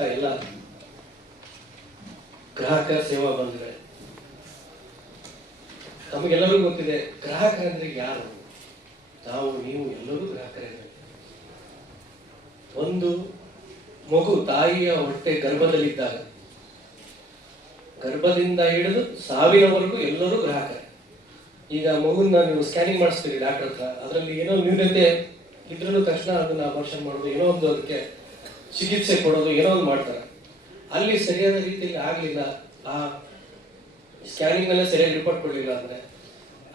ಇರ್ತಕ್ಕಂಥ ಎಲ್ಲ ಗ್ರಾಹಕ ಸೇವಾ ಬಂಧುಗಳೇ ತಮಗೆಲ್ಲರಿಗೂ ಗೊತ್ತಿದೆ ಗ್ರಾಹಕರಂದ್ರೆ ಯಾರು? ನಾವು, ನೀವು ಎಲ್ಲರೂ ಗ್ರಾಹಕರೇ ಒಂದು ಮಗು ತಾಯಿಯ ಹೊಟ್ಟೆ ಗರ್ಭದಲ್ಲಿದ್ದಾಗ, ಗರ್ಭದಿಂದ ಹಿಡಿದು ಸಾವಿರವರೆಗೂ ಎಲ್ಲರೂ ಗ್ರಾಹಕರೇ. ಈಗ ಮಗುನ ನೀವು ಸ್ಕ್ಯಾನಿಂಗ್ ಮಾಡಿಸ್ತೀರಿ ಡಾಕ್ಟರ್ ಹತ್ರ, ಅದರಲ್ಲಿ ಏನೋ ನ್ಯೂನತೆ ಇದ್ರೂ ತಕ್ಷಣ ಅದನ್ನ ಆಪರೇಷನ್ ಮಾಡೋದು, ಏನೋ ಒಂದು ಅದಕ್ಕೆ ಚಿಕಿತ್ಸೆ ಕೊಡೋದು ಏನೋ ಒಂದು ಮಾಡ್ತಾರೆ. ಅಲ್ಲಿ ಸರಿಯಾದ ರೀತಿಯಲ್ಲಿ ಆಗಲಿಲ್ಲ. ಆ ಸ್ಕ್ಯಾನಿಂಗ್ ಅಲ್ಲೇ ಸರಿಯಾಗಿ ರಿಪೋರ್ಟ್ ಕೊಡಲಿಲ್ಲ ಅಂದರೆ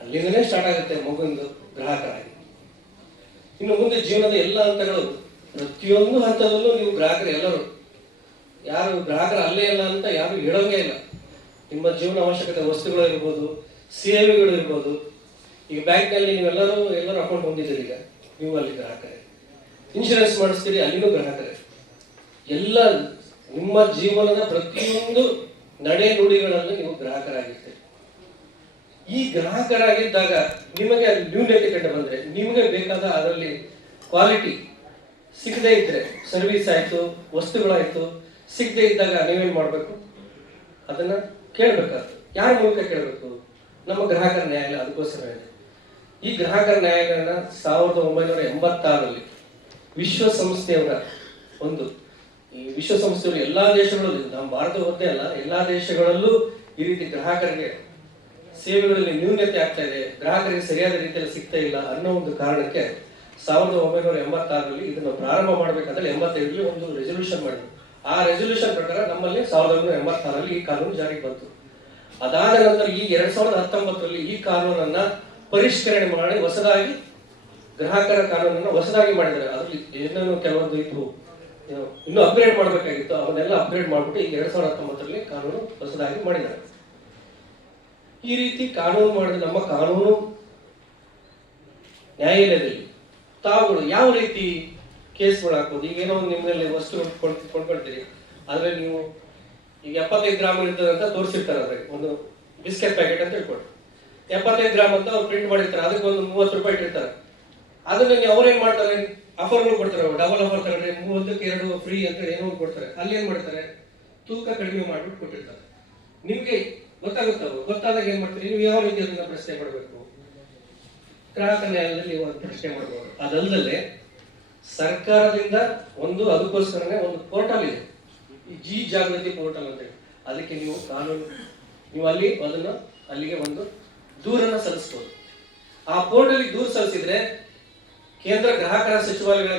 ಅಲ್ಲಿಂದಲೇ ಸ್ಟಾರ್ಟ್ ಆಗುತ್ತೆ ಮಗುವಿಂದು ಗ್ರಾಹಕರಾಗಿ ಇನ್ನು ಮುಂದೆ ಜೀವನದ ಎಲ್ಲ ಹಂತಗಳು, ಪ್ರತಿಯೊಂದು ಹಂತದಲ್ಲೂ ನೀವು ಗ್ರಾಹಕರು ಎಲ್ಲರೂ, ಯಾರು ಗ್ರಾಹಕರು ಅಲ್ಲೇ ಇಲ್ಲ ಅಂತ ಯಾರು ಹೇಳೋಂಗೇ ಇಲ್ಲ. ನಿಮ್ಮ ಜೀವನ ಅವಶ್ಯಕತೆ ವಸ್ತುಗಳು ಇರ್ಬೋದು, ಸೇವೆಗಳು ಇರ್ಬೋದು. ಈಗ ಬ್ಯಾಂಕ್ನಲ್ಲಿ ನೀವೆಲ್ಲರೂ ಎಲ್ಲರೂ ಅಕೌಂಟ್ ಹೊಂದಿದ್ದೀರಿ ಈಗ. ನೀವು ಅಲ್ಲಿ ಗ್ರಾಹಕರೇ. ಇನ್ಶೂರೆನ್ಸ್ ಮಾಡಿಸ್ತೀರಿ ಅಲ್ಲಿಗೂ ಗ್ರಾಹಕರೇ. ಎಲ್ಲ ನಿಮ್ಮ ಜೀವನದ ಪ್ರತಿಯೊಂದು ನಡೆ ನುಡಿಗಳನ್ನು ನೀವು ಗ್ರಾಹಕರಾಗಿರ್ತೀರಿ. ಈ ಗ್ರಾಹಕರಾಗಿದ್ದಾಗ ನಿಮಗೆ ನ್ಯೂನ್ಯತೆ ಕಂಡು ಬಂದ್ರೆ, ನಿಮಗೆ ಬೇಕಾದ ಅದರಲ್ಲಿ ಕ್ವಾಲಿಟಿ ಸಿಗದೇ ಇದ್ರೆ ಸರ್ವಿಸ್ ಆಯಿತು, ವಸ್ತುಗಳಾಯಿತು, ಸಿಗದೇ ಇದ್ದಾಗ ನೀವೇನ್ ಮಾಡಬೇಕು? ಅದನ್ನ ಕೇಳ್ಬೇಕಾಗ್ತದೆ. ಯಾರ ಮೂಲಕ ಕೇಳಬೇಕು? ನಮ್ಮ ಗ್ರಾಹಕರ ನ್ಯಾಯಾಲಯ ಅದಕ್ಕೋಸ್ಕರ ಇದೆ ಈ ಗ್ರಾಹಕರ ನ್ಯಾಯಾಲಯನ ಸಾವಿರದ ಒಂಬೈನೂರ ಎಂಬತ್ತಾರರಲ್ಲಿ ವಿಶ್ವಸಂಸ್ಥೆಯವರ ಒಂದು ಈ ವಿಶ್ವಸಂಸ್ಥೆಯಲ್ಲಿ ಎಲ್ಲಾ ದೇಶಗಳಲ್ಲೂ ನಮ್ಮ ಭಾರತ ಒಂದೇ ಅಲ್ಲ, ಎಲ್ಲಾ ದೇಶಗಳಲ್ಲೂ ಈ ರೀತಿ ಗ್ರಾಹಕರಿಗೆ ಸೇವೆಗಳಲ್ಲಿ ನ್ಯೂನ್ಯತೆ ಆಗ್ತಾ ಇದೆ, ಗ್ರಾಹಕರಿಗೆ ಸರಿಯಾದ ರೀತಿಯಲ್ಲಿ ಸಿಗ್ತಾ ಇಲ್ಲ ಅನ್ನೋ ಒಂದು ಕಾರಣಕ್ಕೆ ಸಾವಿರದ ಒಂಬೈನೂರ ಎಂಬತ್ತಾರರಲ್ಲಿ ಇದನ್ನು ಪ್ರಾರಂಭ ಮಾಡಬೇಕಾದ್ರೆ ಎಂಬತ್ತೈದರಲ್ಲಿ ಒಂದು ರೆಸೊಲ್ಯೂಷನ್ ಮಾಡಿದ್ರು. ಆ ರೆಸೊಲ್ಯೂಷನ್ ಪ್ರಕಾರ ನಮ್ಮಲ್ಲಿ ಸಾವಿರದ ಒಂಬೈನೂರ ಎಂಬತ್ತಾರರಲ್ಲಿ ಈ ಕಾನೂನು ಜಾರಿಗೆ ಬಂತು. ಅದಾದ ನಂತರ ಈ ಎರಡ್ ಸಾವಿರದ ಹತ್ತೊಂಬತ್ತರಲ್ಲಿ ಈ ಕಾನೂನನ್ನ ಪರಿಷ್ಕರಣೆ ಮಾಡಿ ಹೊಸದಾಗಿ ಗ್ರಾಹಕರ ಕಾನೂನನ್ನು ಹೊಸದಾಗಿ ಮಾಡಿದ್ದಾರೆ. ಅದರಲ್ಲಿ ಏನೇನು ಕೆಲವೊಂದು ಇತ್ತು. ಇನ್ನೂ ಅಪ್ಗ್ರೇಡ್ ಮಾಡಬೇಕಾಗಿತ್ತು. ಅವನ್ನೆಲ್ಲ ಅಪ್ಗ್ರೇಡ್ ಮಾಡಿಬಿಟ್ಟು ಈಗ ಎರಡ್ ಸಾವಿರದ ಹತ್ತೊಂಬತ್ತರಲ್ಲಿ ಕಾನೂನು ಹೊಸದಾಗಿ ಮಾಡಿದ್ದಾರೆ. ಈ ರೀತಿ ಕಾನೂನು ಮಾಡಿದ ನಮ್ಮ ಕಾನೂನು ನ್ಯಾಯಾಲಯದಲ್ಲಿ ತಾವುಗಳು ಯಾವ ರೀತಿ ಕೇಸ್ಗಳು ಹಾಕೋದು? ಈಗ ಏನೋ ಒಂದು ನಿಮ್ಮಲ್ಲಿ ವಸ್ತು ಕೊಂಡ್- ಕೊಂಡ್ಕೊಳ್ತೀರಿ. ಆದ್ರೆ ನೀವು ಈಗ ಎಪ್ಪತ್ತೈದು ಗ್ರಾಮ್ ಇರ್ತದೆ ಅಂತ ತೋರಿಸಿರ್ತಾರೆ ಅದ್ರ ಒಂದು ಬಿಸ್ಕೆಟ್ ಪ್ಯಾಕೆಟ್ ಅಂತ ಹೇಳ್ಕೊಡಿ ಎಪ್ಪತ್ತೈದು ಗ್ರಾಮ್ ಅಂತ ಅವ್ರು ಪ್ರಿಂಟ್ ಮಾಡಿರ್ತಾರೆ. ಅದಕ್ಕೆ ಒಂದು ಮೂವತ್ತು ರೂಪಾಯಿ ಇಟ್ಟಿರ್ತಾರೆ. ಅದನ್ನ ನೀವು ಅವ್ರೇನ್ ಮಾಡ್ತಾರೆ? ಆಫರ್ಗಳು ಕೊಡ್ತಾರೆ ಡಬಲ್ ಆಫರ್ ತಗೊಂಡ್ರೆ ಮೂವತ್ತಕ್ಕೆ ಎರಡು ಫ್ರೀ ಅಂತ ಏನೋ ಕೊಡ್ತಾರೆ. ಅಲ್ಲಿ ಏನ್ ಮಾಡ್ತಾರೆ? ತೂಕ ಕಡಿಮೆ ಮಾಡ್ಬಿಟ್ಟು ಕೊಟ್ಟಿರ್ತಾರೆ. ನಿಮ್ಗೆ ಗೊತ್ತಾಗುತ್ತವ ಗೊತ್ತಾದಾಗ ಏನ್ ಮಾಡ್ತೀರಿ? ನೀವು ಯಾವ ರೀತಿ ಅದನ್ನ ಪ್ರಶ್ನೆ ಮಾಡಬೇಕು? ಗ್ರಾಹಕ ನ್ಯಾಯಾಲಯದಲ್ಲಿ ಒಂದು ಪ್ರಶ್ನೆ ಮಾಡಬಹುದು ಅದಲ್ಲದೆ ಸರ್ಕಾರದಿಂದ ಒಂದು ಅದಕ್ಕೋಸ್ಕರನೇ ಒಂದು ಪೋರ್ಟಲ್ ಇದೆ. ಈ ಜಿ ಜಾಗೃತಿ ಪೋರ್ಟಲ್ ಅಂತ ಹೇಳಿ. ಅದಕ್ಕೆ ನೀವು ಕಾನೂನು, ನೀವು ಅಲ್ಲಿ ಅದನ್ನ ಅಲ್ಲಿಗೆ ಒಂದು ದೂರನ್ನ ಸಲ್ಲಿಸ್ಬೋದು. ಆ ಪೋರ್ಟಲ್ ದೂರ ಸಲ್ಲಿಸಿದ್ರೆ ಕೇಂದ್ರ ಗ್ರಾಹಕರ ಸಚಿವಾಲಯಗಳ